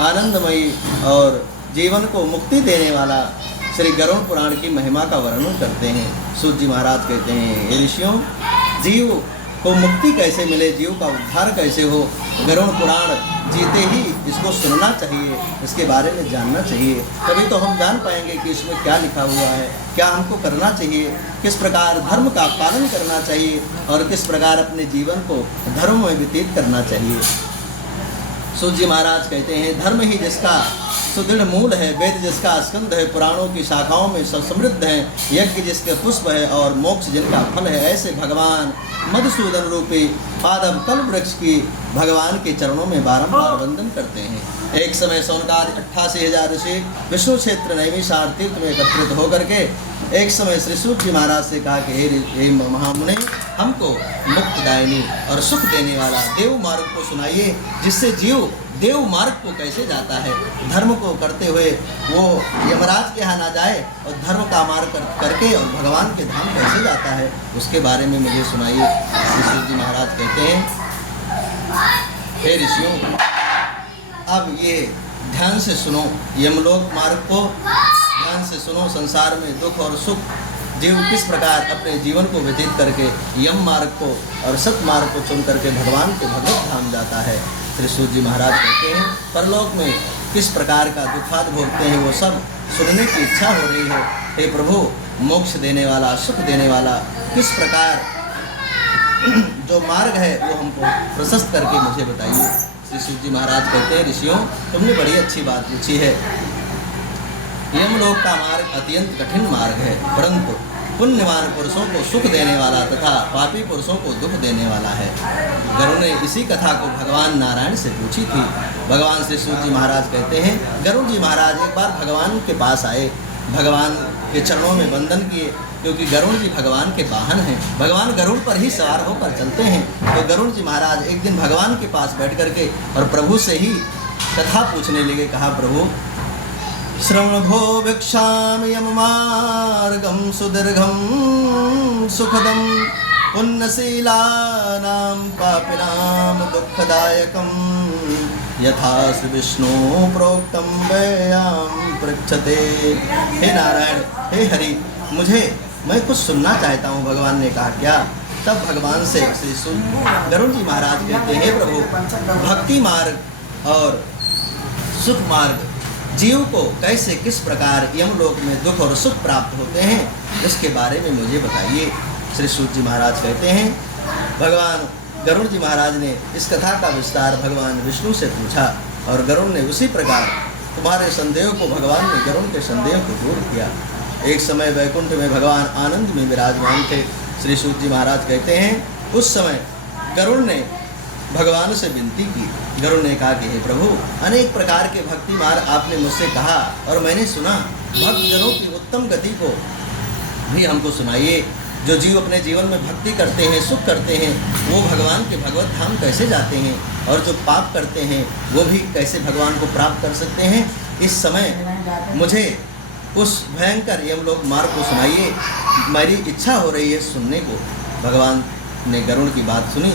आनंदमयी और जीवन को मुक्ति देने वाला श्री गरुड़ पुराण की महिमा का वर्णन करते हैं। सूत जी महाराज कहते हैं, हे ऋषियों, जीव को मुक्ति कैसे मिले, जीव का उद्धार कैसे हो, गरुड़ पुराण जीते ही इसको सुनना चाहिए, इसके बारे में जानना चाहिए। तभी तो हम जान पाएंगे कि इसमें क्या लिखा हुआ है, क्या हमको करना चाहिए, किस प्रकार धर्म का पालन करना चाहिए और किस प्रकार अपने जीवन को धर्म में व्यतीत करना चाहिए। सूत जी महाराज कहते हैं, धर्म ही जिसका सुदृढ़ मूल है, वेद जिसका स्कंद है, पुराणों की शाखाओं में समृद्ध है, यज्ञ जिसके पुष्प है और मोक्ष जिनका फल है, ऐसे भगवान मधुसूदन रूपी पादव कल्प वृक्ष की भगवान के चरणों में बारंबार वंदन करते हैं। एक समय सौनकादि 88,000 ऋषि विष्णु क्षेत्र नैमिषारण्य तीर्थ में एकत्रित होकर के एक समय श्री सूत जी महाराज से कहा कि हे महामुने, हमको मुक्तदायिनी और सुख देने वाला देव मार्ग को सुनाइए, जिससे जीव देव मार्ग को कैसे जाता है, धर्म को करते हुए वो यमराज के यहाँ ना जाए और धर्म का मार्ग करके और भगवान के धाम कैसे जाता है, उसके बारे में मुझे सुनाइए। ऋषि जी महाराज कहते हैं, हे ऋषियों, अब ये ध्यान से सुनो, यमलोक मार्ग को ध्यान से सुनो। संसार में दुख और सुख जीव किस प्रकार अपने जीवन को व्यतीत करके यम मार्ग को और सत मार्ग को चुन करके भगवान के भगवत धाम जाता है। श्री सूत जी महाराज कहते हैं, परलोक में किस प्रकार का दुखाद भोगते हैं वो सब सुनने की इच्छा हो रही है। हे प्रभु, मोक्ष देने वाला, सुख देने वाला किस प्रकार जो मार्ग है वो हमको प्रशस्त करके मुझे बताइए। श्री सूत जी महाराज कहते हैं, ऋषियों, तुमने बड़ी अच्छी बात पूछी है। यमलोक का मार्ग अत्यंत कठिन मार्ग है, परंतु पुण्यवान पुरुषों को सुख देने वाला तथा पापी पुरुषों को दुख देने वाला है। गरुड़ ने इसी कथा को भगवान नारायण से पूछी थी। भगवान श्री सूत जी महाराज कहते हैं, गरुड़ जी महाराज एक बार भगवान के पास आए, भगवान के चरणों में वंदन किए, क्योंकि गरुड़ जी भगवान के वाहन हैं, भगवान गरुड़ पर ही सवार होकर चलते हैं। तो गरुड़ जी महाराज एक दिन भगवान के पास बैठ करके और प्रभु से ही कथा पूछने लगे। कहा, प्रभु, श्रवण भो भिक्षामि यममार्गं सुदीर्घं सुखदं पुण्यशीलानां पापिनां दुःखदायकं यथा श्री विष्णु प्रोक्तं वयं पृच्छते। हे नारायण, हे हरि, मैं कुछ सुनना चाहता हूँ। भगवान ने कहा, क्या? तब भगवान से श्री गरुड़ जी महाराज कहते हैं, हे प्रभु, भक्ति मार्ग और सुख मार्ग जीव को कैसे किस प्रकार यमलोक में दुख और सुख प्राप्त होते हैं, इसके बारे में मुझे बताइए। श्री सूत जी महाराज कहते हैं, भगवान गरुड़ जी महाराज ने इस कथा का विस्तार भगवान विष्णु से पूछा और गरुड़ ने उसी प्रकार तुम्हारे संदेह को, भगवान ने गरुड़ के संदेह को दूर किया। एक समय वैकुंठ में भगवान आनंद में विराजमान थे। श्री सूत जी महाराज कहते हैं, उस समय गरुड़ ने भगवान से विनती की। गरुड़ ने कहा कि हे प्रभु, अनेक प्रकार के भक्ति मार्ग आपने मुझसे कहा और मैंने सुना, भक्तजनों की उत्तम गति को भी हमको सुनाइए। जो जीव अपने जीवन में भक्ति करते हैं, सुख करते हैं, वो भगवान के भगवत धाम कैसे जाते हैं, और जो पाप करते हैं वो भी कैसे भगवान को प्राप्त कर सकते हैं। इस समय मुझे उस भयंकर यमलोक मार्ग को सुनाइए, मेरी इच्छा हो रही है सुनने को। भगवान ने गरुड़ की बात सुनी।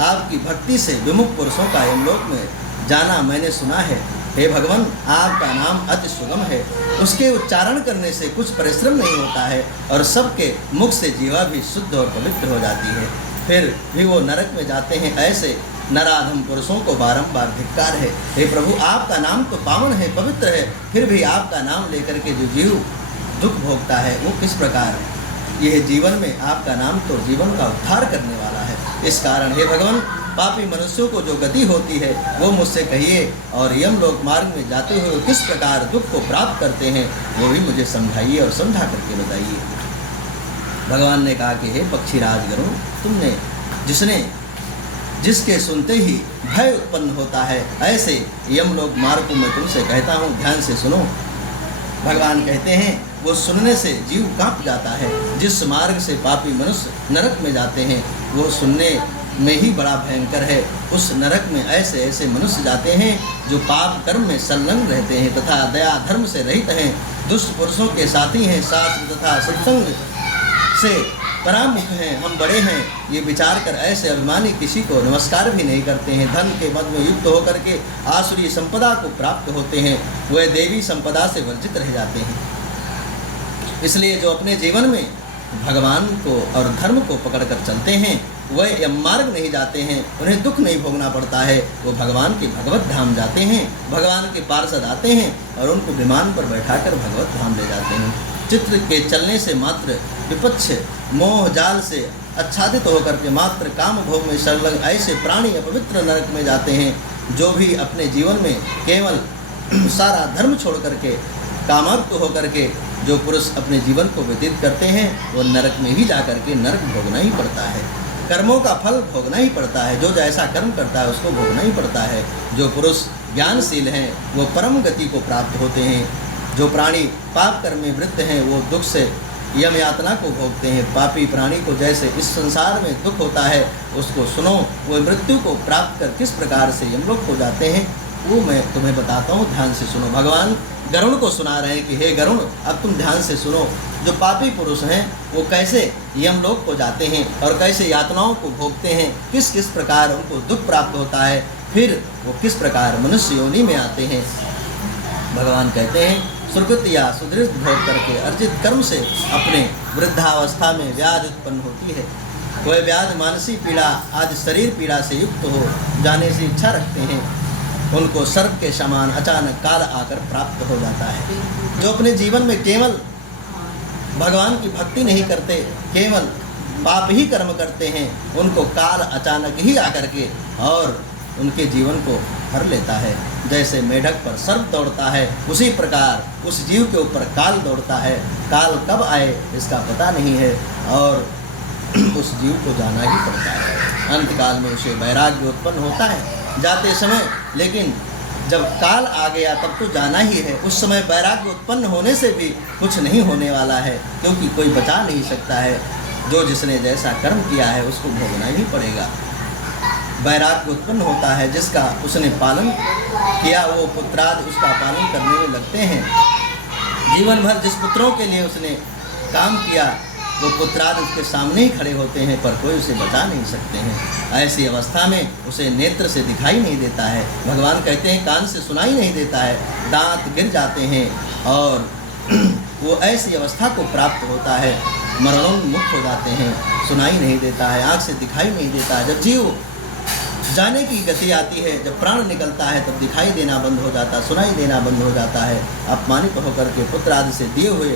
आपकी भक्ति से विमुख पुरुषों का यमलोक में जाना मैंने सुना है। हे भगवान, आपका नाम अति सुगम है, उसके उच्चारण करने से कुछ परिश्रम नहीं होता है और सबके मुख से जीवा भी शुद्ध और पवित्र हो जाती है। फिर भी वो नरक में जाते हैं, ऐसे नराधम पुरुषों को बारंबार धिक्कार है। हे प्रभु, आपका नाम तो पावन है, पवित्र है, फिर भी आपका नाम लेकर के जो जीव दुख भोगता है वो किस प्रकार? यह जीवन में आपका नाम तो जीवन का उद्धार करने वाला है। इस कारण हे भगवान, पापी मनुष्यों को जो गति होती है वो मुझसे कहिए, और यमलोक मार्ग में जाते हुए किस प्रकार दुख को प्राप्त करते हैं वो भी मुझे समझाइए और समझा करके बताइए। भगवान ने कहा कि हे पक्षीराज गरुड़, जिसके सुनते ही भय उत्पन्न होता है, ऐसे यमलोक मार्ग को मैं तुमसे कहता हूँ, ध्यान से सुनो। भगवान कहते हैं, वो सुनने से जीव कांप जाता है। जिस मार्ग से पापी मनुष्य नरक में जाते हैं वो सुनने में ही बड़ा भयंकर है। उस नरक में ऐसे ऐसे मनुष्य जाते हैं जो पाप कर्म में संलग्न रहते हैं तथा दया धर्म से रहित हैं, दुष्ट पुरुषों के साथी हैं, शास्त्र तथा सत्संग से परामुख हैं, हम बड़े हैं, ये विचार कर ऐसे अभिमानी किसी को नमस्कार भी नहीं करते हैं। धन के मद में युक्त होकर के आसुरी संपदा को प्राप्त होते हैं, वह देवी संपदा से वर्जित रह जाते हैं। इसलिए जो अपने जीवन में भगवान को और धर्म को पकड़कर चलते हैं, वह यम मार्ग नहीं जाते हैं, उन्हें दुख नहीं भोगना पड़ता है। वो भगवान के भगवत धाम जाते हैं, भगवान के पार्षद आते हैं और उनको विमान पर बैठाकर भगवत धाम ले जाते हैं। चित्र के चलने से मात्र विपक्ष मोह जाल से आच्छादित होकर के मात्र काम भोग में संलग्न ऐसे प्राणी अपवित्र नरक में जाते हैं। जो भी अपने जीवन में केवल सारा धर्म छोड़ करके कामाप्त होकर के जो पुरुष अपने जीवन को व्यतीत करते हैं, वो नरक में ही जा कर के नरक भोगना ही पड़ता है। कर्मों का फल भोगना ही पड़ता है। जो जैसा कर्म करता है उसको भोगना ही पड़ता है। जो पुरुष ज्ञानशील हैं वो परम गति को प्राप्त होते हैं। जो प्राणी पाप कर्म में वृत्त हैं वो दुख से यम यातना को भोगते हैं। पापी प्राणी को जैसे इस संसार में दुख होता है, उसको सुनो, वो मृत्यु को प्राप्त कर किस प्रकार से यमलोक हो जाते हैं, वो मैं तुम्हें बताता हूँ, ध्यान से सुनो। भगवान गरुड़ को सुना रहे हैं कि हे गरुड़, अब तुम ध्यान से सुनो। जो पापी पुरुष हैं वो कैसे यमलोक को जाते हैं और कैसे यातनाओं को भोगते हैं, किस किस प्रकार उनको दुख प्राप्त होता है, फिर वो किस प्रकार मनुष्य योनि में आते हैं। भगवान कहते हैं सुकृत या सुदृढ़ भोग करके अर्जित कर्म से अपने वृद्धावस्था में व्याध उत्पन्न होती है। वह व्याध मानसिक पीड़ा आदि शरीर पीड़ा से युक्त हो जाने से इच्छा रखते हैं, उनको सर्प के समान अचानक काल आकर प्राप्त हो जाता है। जो अपने जीवन में केवल भगवान की भक्ति नहीं करते, केवल पाप ही कर्म करते हैं, उनको काल अचानक ही आकर के और उनके जीवन को हर लेता है। जैसे मेढक पर सर्प दौड़ता है, उसी प्रकार उस जीव के ऊपर काल दौड़ता है। काल कब आए इसका पता नहीं है और उस जीव को जाना ही पड़ता है। अंतकाल में उसे वैराग्य उत्पन्न होता है जाते समय, लेकिन जब काल आ गया तब तो जाना ही है। उस समय वैराग्य उत्पन्न होने से भी कुछ नहीं होने वाला है, क्योंकि कोई बचा नहीं सकता है। जो जिसने जैसा कर्म किया है उसको भोगना ही पड़ेगा। वैराग्य उत्पन्न होता है, जिसका उसने पालन किया वो पुत्रादि उसका पालन करने में लगते हैं। जीवन भर जिस पुत्रों के लिए उसने काम किया वो पुत्रादि उसके सामने ही खड़े होते हैं, पर कोई उसे बचा नहीं सकते हैं। ऐसी अवस्था में उसे नेत्र से दिखाई नहीं देता है। भगवान कहते हैं कान से सुनाई नहीं देता है, दांत गिर जाते हैं और वो ऐसी अवस्था को प्राप्त होता है, मरणोन्मुख हो जाते हैं, सुनाई नहीं देता है, आँख से दिखाई नहीं देता है। जब जीव जाने की गति आती है, जब प्राण निकलता है, तब दिखाई देना बंद हो जाता, सुनाई देना बंद हो जाता है। अपमानित होकर के पुत्र आदि से दिए हुए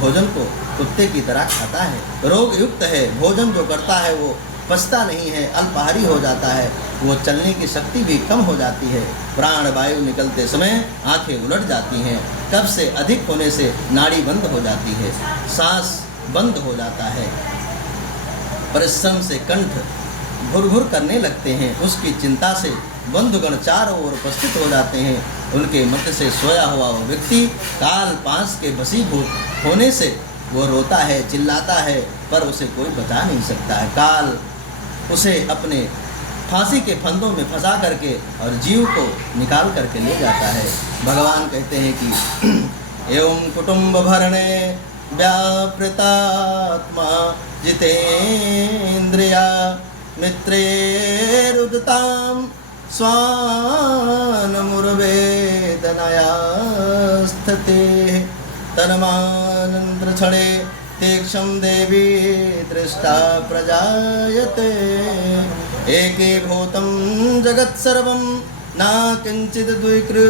भोजन को कुत्ते की तरह खाता है। रोग युक्त है, भोजन जो करता है वो पचता नहीं है, अल्पाहारी हो जाता है, वो चलने की शक्ति भी कम हो जाती है। प्राण वायु निकलते समय आंखें उलट जाती हैं, कब्ज से अधिक होने से नाड़ी बंद हो जाती है, सांस बंद हो जाता है, परिश्रम से कंठ घुर-घुर करने लगते हैं। उसकी चिंता से बंधुगण चारों ओर उपस्थित हो जाते हैं। उनके मध्य से सोया हुआ वो व्यक्ति काल पास के वशीभूत होने से वो रोता है, चिल्लाता है, पर उसे कोई बचा नहीं सकता है। काल उसे अपने फांसी के फंदों में फंसा करके और जीव को निकाल करके ले जाता है। भगवान कहते हैं कि एवं कुटुंब भरणे व्यापृतात्मा जितेन्द्रिया मित्रेरुदतां स्वानमुर्वेदनया स्थिते तन्मानन्द्रक्षणे तीक्षं देवी दृष्टा प्रजायते एकीभूतं जगत्सर्वं न किंचित् द्विकृमिते।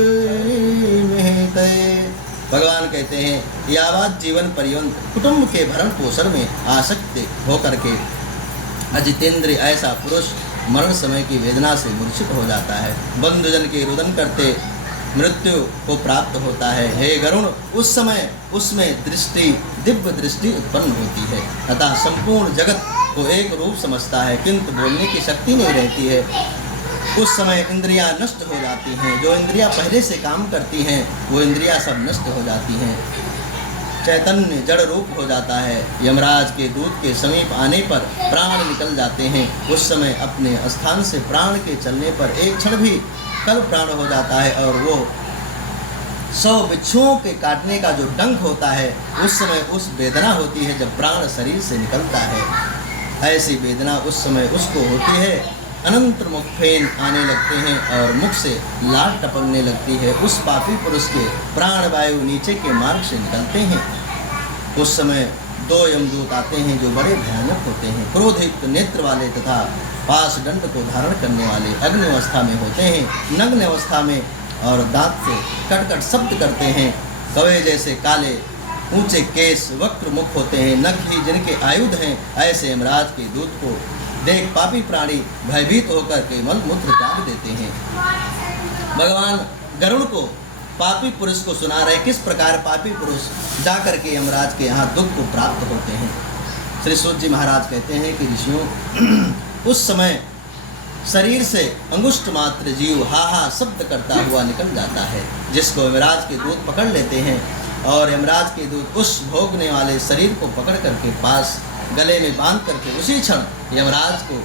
भगवान कहते हैं यावत जीवन पर्यंत कुटुंब के भरण पोषण में आसक्त होकर के अजितेंद्र ऐसा पुरुष मरण समय की वेदना से मूर्छित हो जाता है, बंधुजन के रुदन करते मृत्यु को प्राप्त होता है। हे गरुण, उस समय उसमें दृष्टि दिव्य दृष्टि उत्पन्न होती है तथा संपूर्ण जगत को एक रूप समझता है, किंतु बोलने की शक्ति नहीं रहती है। उस समय इंद्रियां नष्ट हो जाती हैं, जो इंद्रियां पहले से काम करती हैं वो इंद्रियां सब नष्ट हो जाती हैं। चैतन्य जड़ रूप हो जाता है। यमराज के दूत के समीप आने पर प्राण निकल जाते हैं। उस समय अपने स्थान से प्राण के चलने पर एक क्षण भी कल प्राण हो जाता है और वो 100 बिच्छुओं के काटने का जो डंक होता है, उस समय उस वेदना होती है जब प्राण शरीर से निकलता है। ऐसी वेदना उस समय उसको होती है। अनंत मुख फेन आने लगते हैं और मुख से लाल टपकने लगती है। उस पापी पुरुष के प्राण वायु नीचे के मार्ग से निकलते हैं। उस समय 2 यमदूत आते हैं जो बड़े भयानक होते हैं, क्रोधयुक्त नेत्र वाले तथा पास दंड को धारण करने वाले, अग्नि अवस्था में होते हैं, नग्न अवस्था में, और दांत से कट-कट शब्द करते हैं। कवे जैसे काले ऊंचे केस, वक्र मुख होते हैं, नख ही जिनके आयुध हैं। ऐसे यमराज के दूत को देख पापी प्राणी भयभीत होकर के मल मूत्र त्याग देते हैं। भगवान गरुड़ को पापी पुरुष को सुना रहे किस प्रकार पापी पुरुष जाकर के यमराज के यहाँ दुख को प्राप्त होते हैं। श्री सूत जी महाराज कहते हैं कि ऋषियों, उस समय शरीर से अंगुष्ठ मात्र जीव हा हा शब्द करता हुआ निकल जाता है, जिसको यमराज के दूत पकड़ लेते हैं और यमराज के दूत उस भोगने वाले शरीर को पकड़ करके पास गले में बांध करके उसी क्षण यमराज को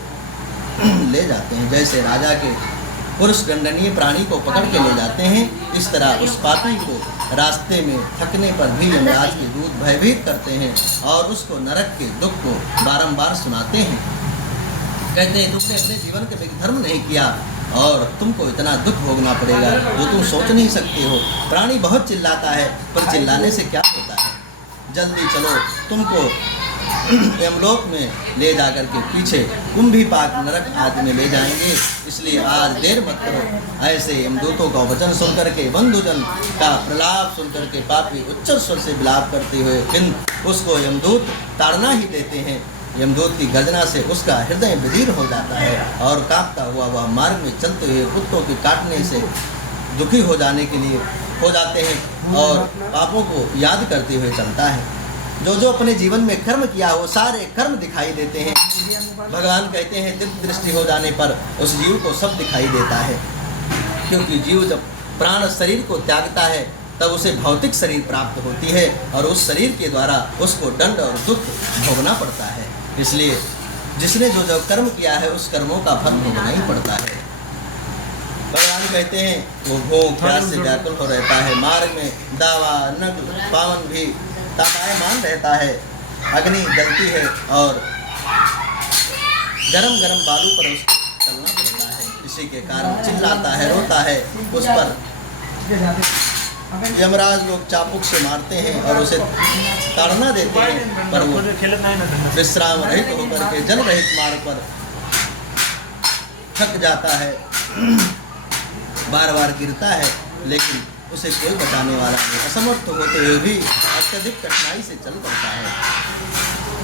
ले जाते हैं। जैसे राजा के पुरुष दंडनीय प्राणी को पकड़ के ले जाते हैं, इस तरह उस पापी को रास्ते में थकने पर भी यमराज के दूत भयभीत करते हैं और उसको नरक के दुख को बारंबार सुनाते हैं। कहते हैं तुमने अपने जीवन के धर्म नहीं किया और तुमको इतना दुख भोगना पड़ेगा जो तुम सोच नहीं सकते हो। प्राणी बहुत चिल्लाता है, पर चिल्लाने से क्या होता है। जल्दी चलो, तुमको यमलोक में ले जाकर के पीछे कुंभीपाक नरक आदि में ले जाएंगे, इसलिए आज देर मत करो। ऐसे यमदूतों का वचन सुन करके, बंधुजन का प्रलाप सुन करके पापी उच्च स्वर से विलाप करते हुए किंतु उसको यमदूत ताड़ना ही देते हैं। यमदूत की गर्जना से उसका हृदय विदीर हो जाता है और कांपता हुआ वह मार्ग में चलते हुए कुत्तों के काटने से दुखी हो जाने के लिए हो जाते हैं और पापों को याद करते हुए चलता है। जो जो अपने जीवन में कर्म किया हो सारे कर्म दिखाई देते हैं। भगवान कहते हैं दिव्य दृष्टि हो जाने पर उस जीव को सब दिखाई देता है, क्योंकि जीव जब प्राण शरीर को त्यागता है तब उसे भौतिक शरीर प्राप्त होती है और उस शरीर के द्वारा उसको दंड और दुख भोगना पड़ता है। इसलिए जिसने जो जो कर्म किया है उस कर्मों का फल भोगना ही पड़ता है। भगवान कहते हैं वो भूख प्यास से व्याकुल हो रहता है, मार्ग में दावा नग पावन भी तापायमान रहता है, अग्नि जलती है और गरम गरम बालू पर उसको चलना पड़ता है। इसी के कारण चिल्लाता है, रोता है। उस पर यमराज लोग चाबुक से मारते हैं और उसे ताड़ना देते हैं, पर वो विश्राम रहित होकर के जल रहित मार्ग पर थक जाता है, बार बार गिरता है, लेकिन उसे कोई बचाने वाला नहीं। असमर्थ होते हुए भी अत्यधिक कठिनाई से चल पड़ता है।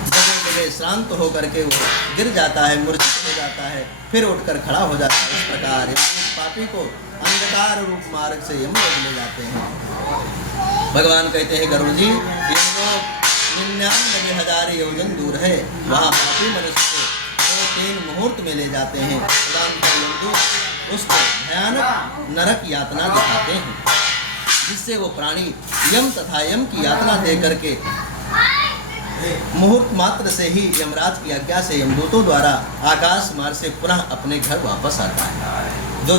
जगह जगह श्रांत होकर के वो गिर जाता है, मूर्छित हो जाता है, फिर उठकर खड़ा हो जाता है। इस प्रकार पापी को अंधकार रूप मार्ग से यमलोक ले जाते हैं। भगवान कहते हैं गरुड़ जी, यमलोक 99,000 योजन दूर है, वहाँ पापी मनुष्य को 2-3 मुहूर्त में ले जाते हैं। उसको भयानक नरक यातना दिखाते हैं, जिससे वो प्राणी यम तथा यम की यातना दे करके मुहूर्त मात्र से ही यमराज की आज्ञा से यमदूतों द्वारा आकाश मार्ग से पुनः अपने घर वापस आता है। जो